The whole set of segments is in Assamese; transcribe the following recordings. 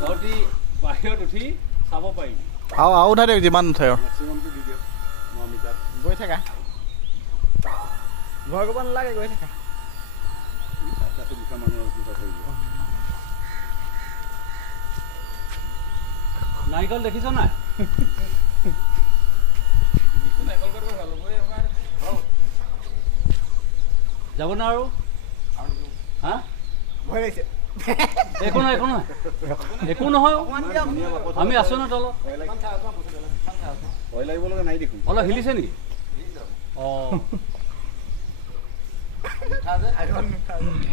তহঁতি বাহিৰত উঠি চাব পাৰিবি আৰু উঠাই দিয়ক যিমান উঠাই আৰু মেক্সিমামটো দি দিয়ক 9 মিটাৰ গৈ থাকা ভয় কৰিব নালাগে গৈ থাকা তাতে দুটা মানুহৰ দুটা কৰিব নাৰিকল দেখিছ নাই যাব না আৰু হা ভয় লাগিছে একো নহয় একো নহয় আমি আছো না তলত ভয় লাগিব লগা নাই দেখোন অলপ হিলিছে নেকি অঁ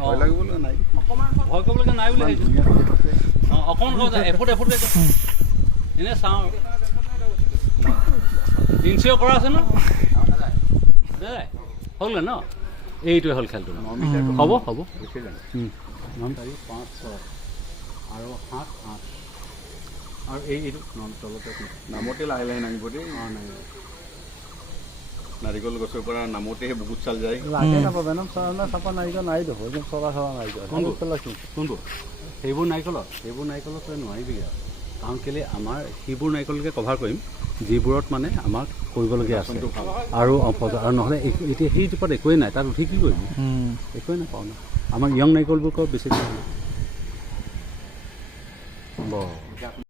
ভয় লাগিব লগা নাই ভয় কৰিবলগীয়া নাই বুলি ভাবিছোঁ অঁ অকণমান এফুট এনেই চাওঁ ইনচিয়ৰ কৰা আছে ন দাদা হ'লগৈ ন এইটোৱে হ'ল খেলটো হ'ব 9 4 5 6 আৰু 7 8 আৰু এইটো তলতে নামতে লাহে লাহে নামিব দেই অঁ নাই নাৰিকল গছৰ পৰা নামতেহে বহুত চাল যায় লাগে নাপাবে না চাপা নাৰিকল নাই দেখো একদম চলা নাৰিকল কোনটো সেইবোৰ নাৰিকলত তই নোৱাৰিবি আৰু কাৰণ কেলৈ আমাৰ সেইবোৰ নাৰিকলকে কভাৰ কৰিম যিবোৰত মানে আমাক কৰিবলগীয়া আছে আৰু নহ'লে এতিয়া সেই জোপাত একোৱেই নাই তাত উঠি কি কৰিবি একোৱেই নাপাওঁ না আমাৰ য়ং নাৰিকলবোৰ বেছি